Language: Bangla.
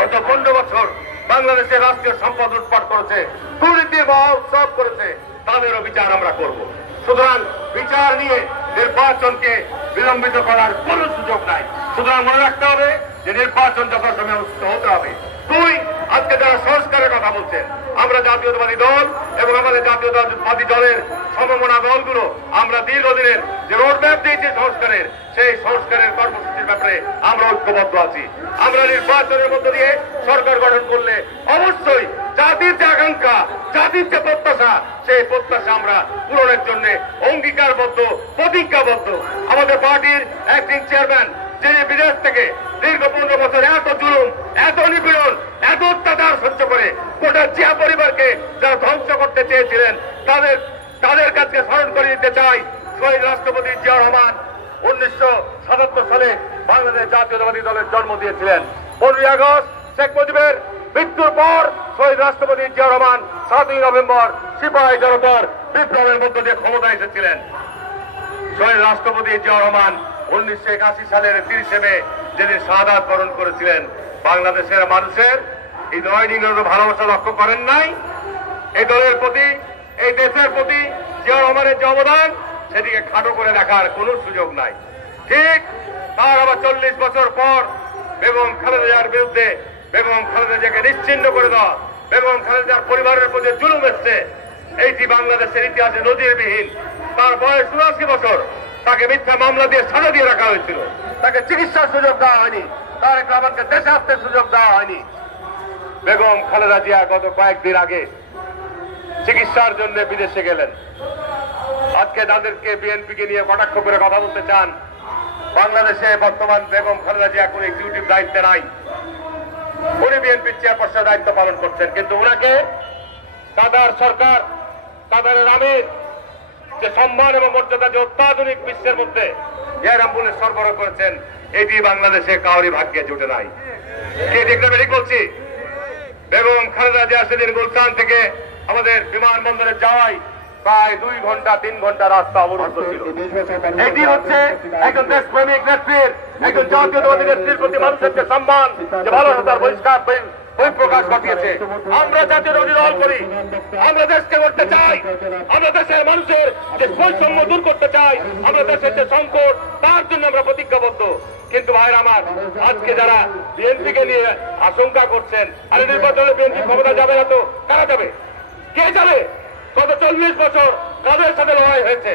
গত 15 বছর বাংলাদেশের রাষ্ট্রীয় সম্পদ লুটপাট করেছে, দুর্নীতির মহোৎসব করেছে, তাদেরও বিচার আমরা করব। সুতরাং বিচার নিয়ে নির্বাচনকে বিলম্বিত করার কোন সুযোগ নাই। সুতরাং মনে রাখতে হবে যে নির্বাচন যথাসময়ে অনুষ্ঠিত হতে হবে। দুই, আজকে যারা সংস্কারের কথা বলছেন, আমরা জাতীয়তাবাদী দল এবং আমাদের জাতীয়তাবাদী দলের সমমনা দলগুলো আমরা দীর্ঘদিনের যে রোডম্যাপ দিয়েছি সংস্কারের, সেই সংস্কারের কর্মসূচির ব্যাপারে আমরা ঐক্যবদ্ধ আছি। আমরা নির্বাচনের মধ্য দিয়ে সরকার গঠন করলে অবশ্যই জাতির যে আকাঙ্ক্ষা, জাতির যে প্রত্যাশা, সেই প্রত্যাশা আমরা পূরণের জন্য অঙ্গীকারবদ্ধ, প্রতিজ্ঞাবদ্ধ। আমাদের পার্টির অ্যাক্টিং চেয়ারম্যান যিনি বিদেশ থেকে দীর্ঘ 15 বছর এত জুলুম, এত নিপীড়ন, এত অত্যাচার সহ্য করে গোটা জিয়া পরিবারকে যারা ধ্বংস করতে চেয়েছিলেন, তাদের কাছে স্মরণ করে দিতে চাই শহীদ রাষ্ট্রপতি জিয়াউর রহমান 1977 সালে বাংলাদেশ জাতীয়তাবাদী দলের জন্ম দিয়েছিলেন। 15 আগস্ট শেখ মুজিবের মৃত্যুর পর শহীদ রাষ্ট্রপতি জিয়াউর রহমান 7ই নভেম্বর সিপাহী জনতার বিপ্লবের মধ্য দিয়ে ক্ষমতা এসেছিলেন। শহীদ রাষ্ট্রপতি জিয়াউর রহমান 1981 সালের 30 মে যেদিন শাহাদাত বরণ করেছিলেন, বাংলাদেশের মানুষের এই 9 দিনের ভালোবাসা লক্ষ্য করেন নাই? এই দলের প্রতি, এই দেশের প্রতি জিয়াউর রহমানের যে অবদান, সেটিকে খাটো করে দেখার কোনো সুযোগ নাই। ঠিক তার আবার 40 বছর পর বেগম খালেদা জিয়ার বিরুদ্ধে, বেগম খালেদা জিয়াকে নিশ্চিহ্ন করে দেওয়া, বেগম খালেদা জিয়ার পরিবারের প্রতি জুলুম এসছে, এইটি বাংলাদেশের ইতিহাসে নজিরবিহীন। তার বয়স 79 বছর, তাকে মিথ্যা মামলা দিয়ে সাজা দিয়ে রাখা হয়েছিল, তাকে চিকিৎসার সুযোগ দেওয়া হয়নি, তারেক রহমানকে দেশে আসতে সুযোগ দেওয়া হয়নি। বেগম খালেদা জিয়া গত কয়েকদিন আগে চিকিৎসার জন্য বিদেশে গেলেন। আজকে তাদেরকে বিএনপিকে নিয়ে কটাক্ষ করে কথা বলতে চান। বাংলাদেশে বর্তমান বেগম খালেদা জিয়া কোন এক্সিকিউটিভ দায়িত্বে নাই, উনি বিএনপির চেয়ারপারসনের দায়িত্ব পালন করছেন, কিন্তু ওনাকে কাতার সরকার, কাতারের আমির যে সম্মান এবং মর্যাদা যে অত্যাধুনিক বিশ্বের মধ্যে এয়ার অ্যাম্বুলেন্স সরবরাহ করেছেন, এটি বাংলাদেশে কাউরি ভাগ্যে জুটে নাই। কে ঠিক না ঠিক বলছি? বেগম খালেদা জিয়া সেদিন গুলশান থেকে আমাদের বিমানবন্দরে যাওয়াই প্রায় 2 ঘন্টা 3 ঘন্টা রাস্তা অবরুদ্ধ ছিল। এটি হচ্ছে একজন দেশপ্রেমিক নেত্রীর, একজন জাতীয়তাবাদী নেত্রীর প্রতি মানুষের যে সম্মান, যে ভালোবাসার বহিষ্কার বহিঃপ্রকাশ ঘটিয়েছে। আমরা জাতীয়তাবাদী দল করি, আমরা দেশকে করতে চাই, আমরা দেশের মানুষের যে বৈষম্য দূর করতে চাই, আমরা দেশের যে সংকট, তার জন্য আমরা প্রতিজ্ঞাবদ্ধ। কিন্তু ভাইরা আমার, আজকে যারা বিএনপিকে নিয়ে আশঙ্কা করছেন, আরে নির্বাচনে বিএনপি ক্ষমতা যাবে না তো কারা যাবে? কে যাবে? গত 40 বছর কাদের সাথে লড়াই হয়েছে?